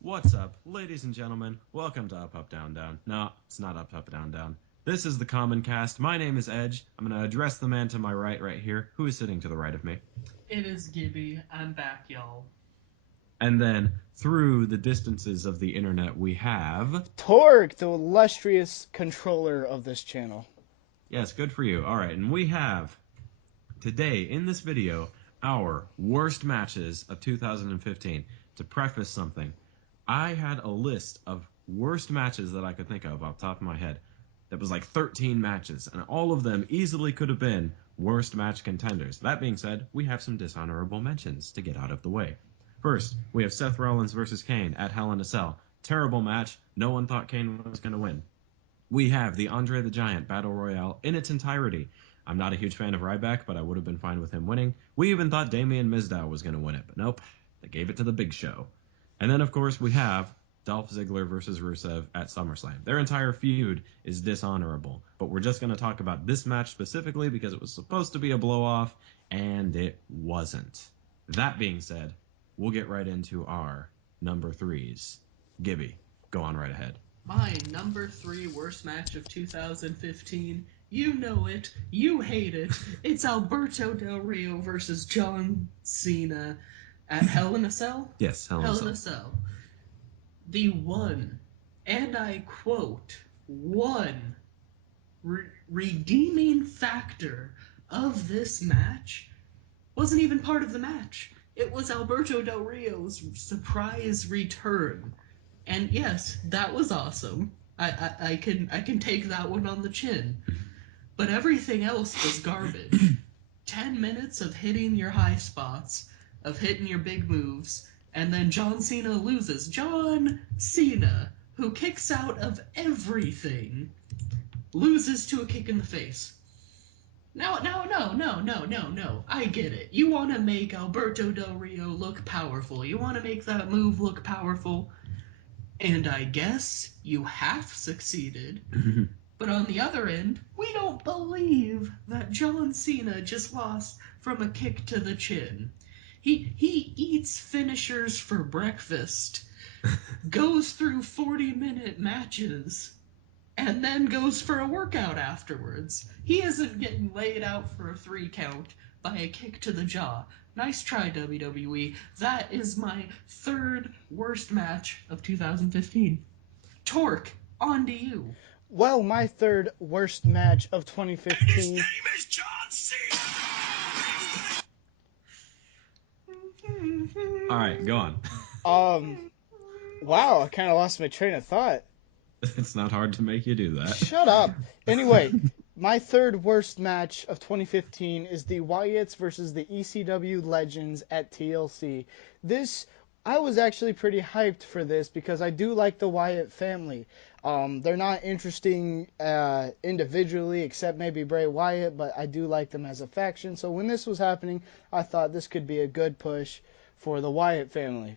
What's up, ladies and gentlemen? Welcome to Up, Up, Down, Down. No, it's not Up, Up, Down, Down. This is the Common Cast. My name is Edge. I'm going to address the man to my right here, who is sitting to the right of me. It is Gibby. I'm back, y'all. And then, through the distances of the internet, we have... Torque, the illustrious controller of this channel. Yes, good for you. All right, and we have, today, in this video, our worst matches of 2015. To preface something, I had a list of worst matches that I could think of off the top of my head. That was like 13 matches, and all of them easily could have been worst match contenders. That being said, we have some dishonorable mentions to get out of the way. First, we have Seth Rollins versus Kane at Hell in a Cell. Terrible match. No one thought Kane was going to win. We have the Andre the Giant Battle Royale in its entirety. I'm not a huge fan of Ryback, but I would have been fine with him winning. We even thought Damien Mizdow was going to win it, but nope. They gave it to the Big Show. And then, of course, we have Dolph Ziggler versus Rusev at SummerSlam. Their entire feud is dishonorable, but we're just going to talk about this match specifically because it was supposed to be a blow-off, and it wasn't. That being said, we'll get right into our number threes. Gibby, go on right ahead. My number 3 worst match of 2015. You know it. You hate it. It's Alberto Del Rio versus John Cena at Hell in a Cell? Yes, Hell in a Cell. The one, and I quote, one redeeming factor of this match wasn't even part of the match. It was Alberto Del Rio's surprise return. And yes, that was awesome. I can take that one on the chin. But everything else was garbage. 10 minutes of hitting your high spots, of hitting your big moves, and then John Cena loses. John Cena, who kicks out of everything, loses to a kick in the face. No. I get it. You want to make Alberto Del Rio look powerful. You want to make that move look powerful. And I guess you half succeeded. But on the other end, we don't believe that John Cena just lost from a kick to the chin. He eats finishers for breakfast, goes through 40-minute matches, and then goes for a workout afterwards. He isn't getting laid out for a 3 count by a kick to the jaw. Nice try, WWE. That is my 3rd worst match of 2015. Torque, on to you. Well, my 3rd worst match of 2015... And his name is John Cena! Alright, go on. Wow, I kind of lost my train of thought. It's not hard to make you do that. Shut up. Anyway, my 3rd worst match of 2015 is the Wyatts versus the ECW Legends at TLC. I was actually pretty hyped for this because I do like the Wyatt family. They're not interesting individually, except maybe Bray Wyatt, but I do like them as a faction. So when this was happening, I thought this could be a good push for the Wyatt family.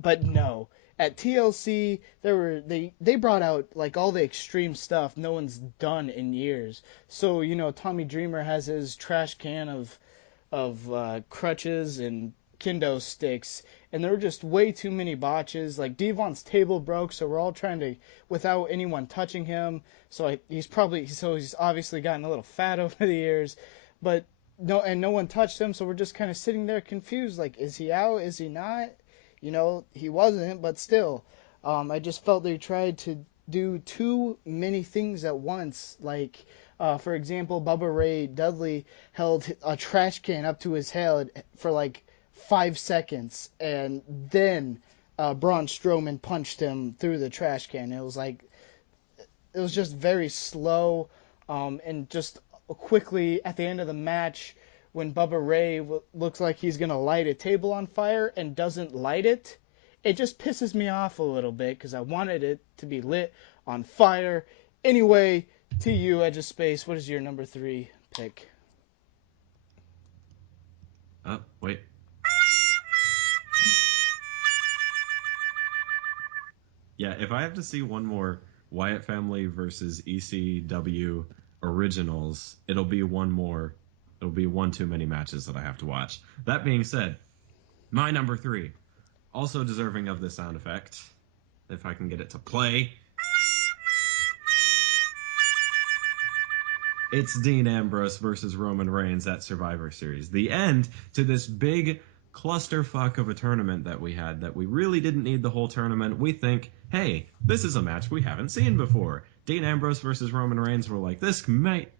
But no. At TLC, they brought out like all the extreme stuff no one's done in years. So, you know, Tommy Dreamer has his trash can of crutches and kendo sticks, and there were just way too many botches. Like, Devon's table broke, so we're all trying to, without anyone touching him. So he's obviously gotten a little fat over the years, but no one touched him. So we're just kind of sitting there confused. Like, is he out? Is he not? You know, he wasn't, but still, I just felt they tried to do too many things at once. Like, for example, Bubba Ray Dudley held a trash can up to his head for like 5 seconds, and then Braun Strowman punched him through the trash can. It was just very slow, and just quickly at the end of the match, when Bubba Ray looks like he's going to light a table on fire and doesn't light it, it just pisses me off a little bit because I wanted it to be lit on fire. Anyway, to you, Edge of Space, what is your number 3 pick? Oh, wait. Yeah, if I have to see one more Wyatt Family versus ECW originals, it'll be one more It'll be one too many matches that I have to watch. That being said, my number 3, also deserving of the sound effect, if I can get it to play. It's Dean Ambrose versus Roman Reigns at Survivor Series. The end to this big clusterfuck of a tournament that we had, that we really didn't need the whole tournament. We think, hey, this is a match we haven't seen before. Dean Ambrose versus Roman Reigns. We're like, this might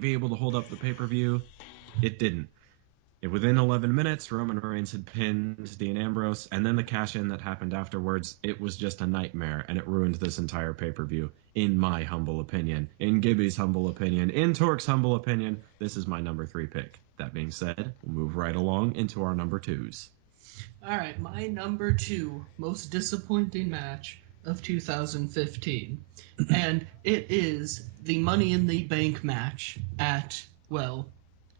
be able to hold up the pay-per-view. It didn't. Within 11 minutes, Roman Reigns had pinned Dean Ambrose, and then the cash-in that happened afterwards, it was just a nightmare, and it ruined this entire pay-per-view, in my humble opinion, in Gibby's humble opinion, in Torque's humble opinion. This is my number 3 pick. That being said, we'll move right along into our number 2s. All right, my number 2 most disappointing match of 2015, and it is the Money in the Bank match at, well,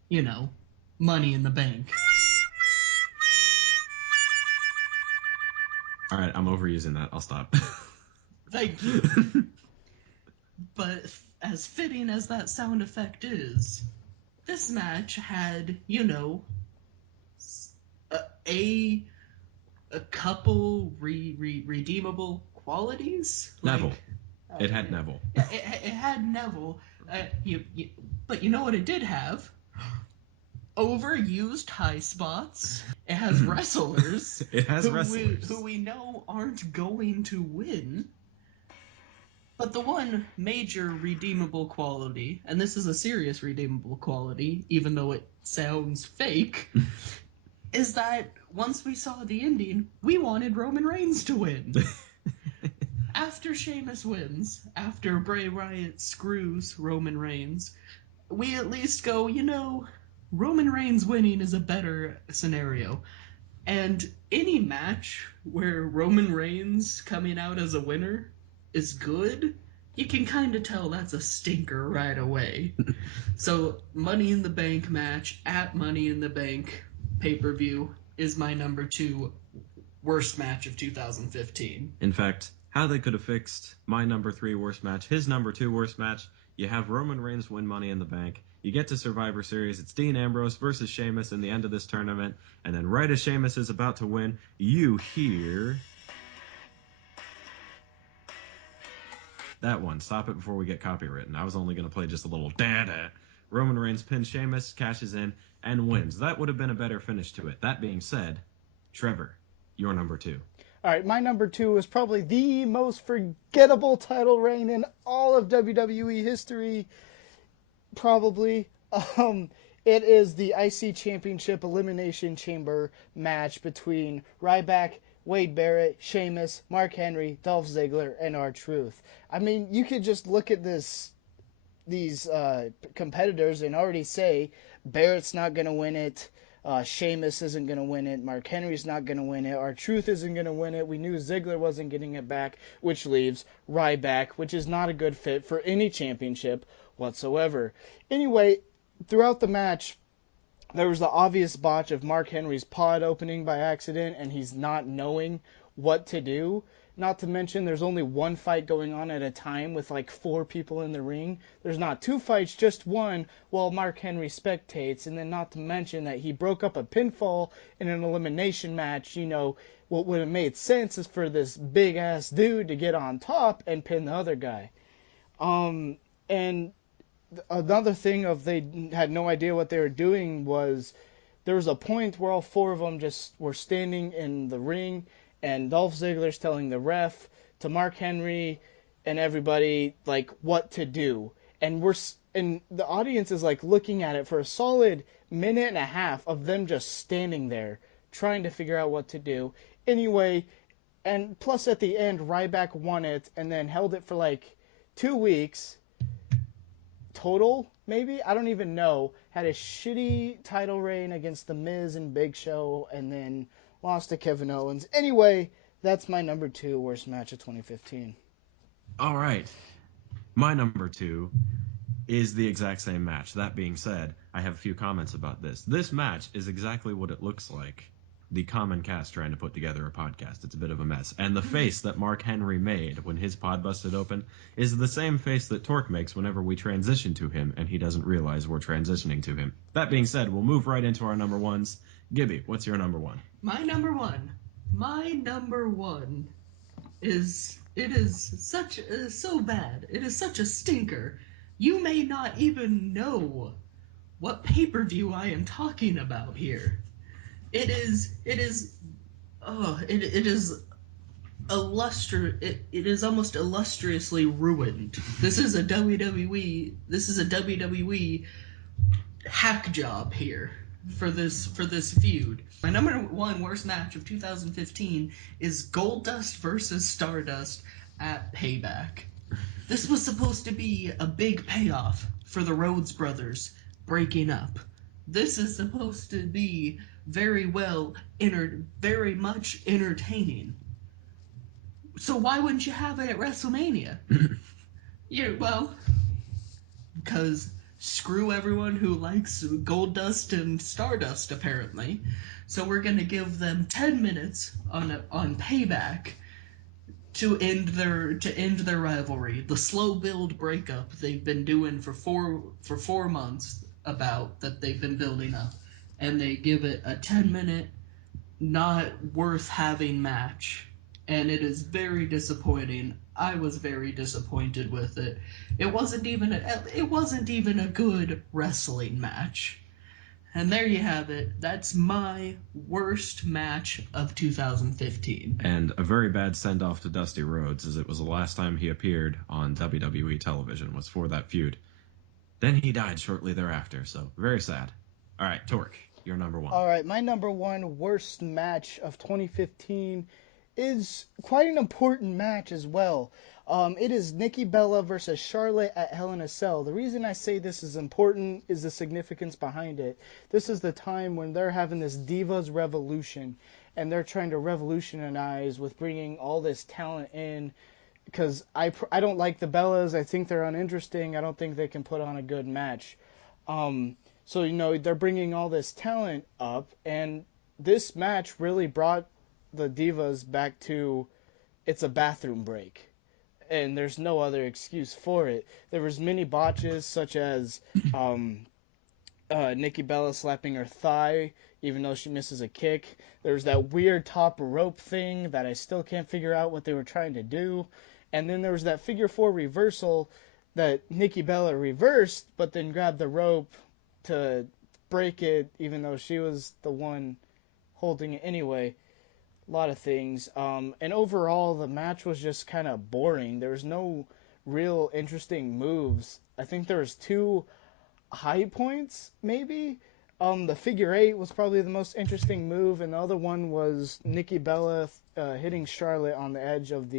you know, Money in the Bank. All right, I'm overusing that. I'll stop. Thank you. But as fitting as that sound effect is, this match had, you know, a couple redeemable qualities. Neville. It had Neville. Yeah, it had Neville. But you know what it did have? Overused high spots. It has wrestlers. It has wrestlers. Who we know aren't going to win. But the one major redeemable quality, and this is a serious redeemable quality, even though it sounds fake, is that once we saw the ending, we wanted Roman Reigns to win. After Sheamus wins, after Bray Wyatt screws Roman Reigns, we at least go, you know, Roman Reigns winning is a better scenario. And any match where Roman Reigns coming out as a winner is good, you can kind of tell that's a stinker right away. So Money in the Bank match at Money in the Bank pay-per-view is my number 2 worst match of 2015. In fact, how they could have fixed my number 3 worst match, his number 2 worst match, you have Roman Reigns win Money in the Bank, you get to Survivor Series, it's Dean Ambrose versus Sheamus in the end of this tournament, and then right as Sheamus is about to win, you hear that one. Stop it before we get copywritten. I was only going to play just a little da-da. Roman Reigns pins Sheamus, cashes in, and wins. That would have been a better finish to it. That being said, Trevor, your number 2. All right, my number 2 is probably the most forgettable title reign in all of WWE history. Probably. It is the IC Championship Elimination Chamber match between Ryback, Wade Barrett, Sheamus, Mark Henry, Dolph Ziggler, and R-Truth. I mean, you could just look at these competitors and already say Barrett's not going to win it. Sheamus isn't going to win it. Mark Henry's not going to win it. R-Truth isn't going to win it. We knew Ziggler wasn't getting it back, which leaves Ryback, which is not a good fit for any championship whatsoever. Anyway, throughout the match, there was the obvious botch of Mark Henry's pod opening by accident, and he's not knowing what to do. Not to mention, there's only one fight going on at a time with like 4 people in the ring. There's not 2 fights, just one, while Mark Henry spectates. And then not to mention that he broke up a pinfall in an elimination match. You know, what would have made sense is for this big-ass dude to get on top and pin the other guy. And another thing of they had no idea what they were doing was there was a point where all 4 of them just were standing in the ring, and Dolph Ziggler's telling the ref, to Mark Henry and everybody, like, what to do. And the audience is like looking at it for a solid minute and a half of them just standing there trying to figure out what to do. Anyway, and plus at the end, Ryback won it and then held it for like 2 weeks total, maybe? I don't even know. Had a shitty title reign against The Miz and Big Show, and then lost to Kevin Owens. Anyway, that's my number 2 worst match of 2015. All right. My number 2 is the exact same match. That being said, I have a few comments about this. This match is exactly what it looks like the common cast trying to put together a podcast. It's a bit of a mess. And the face that Mark Henry made when his pod busted open is the same face that Torque makes whenever we transition to him, and he doesn't realize we're transitioning to him. That being said, we'll move right into our number ones. Gibby, what's your number one? My number one is so bad. It is such a stinker. You may not even know what pay-per-view I am talking about here. It is almost illustriously ruined. This is a WWE hack job here for this feud. My number one worst match of 2015 is Goldust versus Stardust at Payback. This was supposed to be a big payoff for the Rhodes brothers breaking up. This is supposed to be very much entertaining. So why wouldn't you have it at WrestleMania? Because screw everyone who likes Goldust and Stardust, apparently. So we're gonna give them 10 minutes on Payback to end their rivalry. The slow build breakup they've been doing for 4 months about that they've been building up, and they give it a 10-minute not worth having match, and it is very disappointing. I was very disappointed with it. It wasn't even a good wrestling match. And there you have it. That's my worst match of 2015. And a very bad send-off to Dusty Rhodes, as it was the last time he appeared on WWE television, was for that feud. Then he died shortly thereafter, so very sad. All right, Torque, your number one. All right, my number one worst match of 2015 is quite an important match as well. It is Nikki Bella versus Charlotte at Hell in a Cell. The reason I say this is important is the significance behind it. This is the time when they're having this Divas Revolution, and they're trying to revolutionize with bringing all this talent in. Because I don't like the Bellas. I think they're uninteresting. I don't think they can put on a good match. So, they're bringing all this talent up, and this match really brought the Divas back to it's a bathroom break. And there's no other excuse for it. There was many botches, such as Nikki Bella slapping her thigh, even though she misses a kick. There's that weird top rope thing that I still can't figure out what they were trying to do. And then there was that figure 4 reversal that Nikki Bella reversed, but then grabbed the rope to break it, even though she was the one holding it anyway. A lot of things. And overall, the match was just kind of boring. There was no real interesting moves. I think there was 2 high points, maybe. The figure 8 was probably the most interesting move, and the other one was Nikki Bella hitting Charlotte on the edge of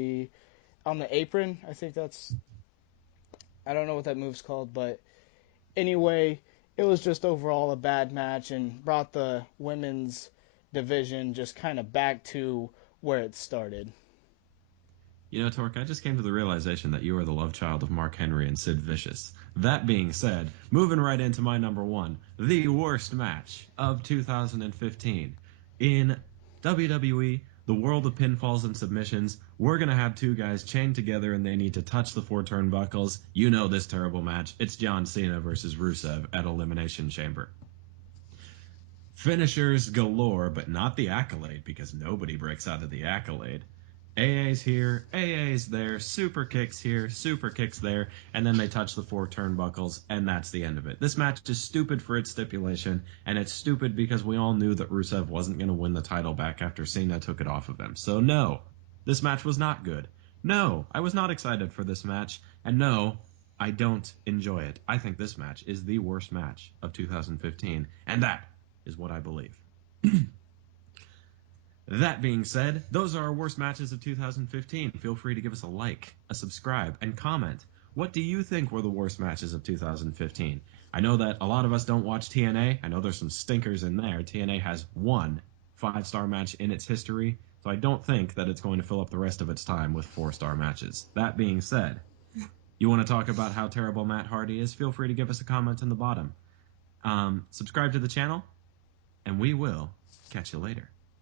on the apron. I don't know what that move's called, but anyway, it was just overall a bad match and brought the women's division just kind of back to where it started. Torque, I just came to the realization that you are the love child of Mark Henry and Sid Vicious. That being said, moving right into my number one, the worst match of 2015. In WWE, the world of pinfalls and submissions, we're going to have 2 guys chained together and they need to touch the 4 turnbuckles. You know this terrible match. It's John Cena versus Rusev at Elimination Chamber. Finishers galore, but not the Accolade, because nobody breaks out of the Accolade. AA's here, AA's there, super kicks here, super kicks there, and then they touch the 4 turnbuckles, and that's the end of it. This match is stupid for its stipulation, and it's stupid because we all knew that Rusev wasn't going to win the title back after Cena took it off of him. So no, this match was not good. No, I was not excited for this match, and no, I don't enjoy it. I think this match is the worst match of 2015, and that is what I believe. That being said, those are our worst matches of 2015. Feel free to give us a like, a subscribe, and comment. What do you think were the worst matches of 2015? I know that a lot of us don't watch TNA. I know there's some stinkers in there. TNA has 1 5-star match in its history, so I don't think that it's going to fill up the rest of its time with 4-star matches. That being said, you want to talk about how terrible Matt Hardy is? Feel free to give us a comment in the bottom. Subscribe to the channel, and we will catch you later.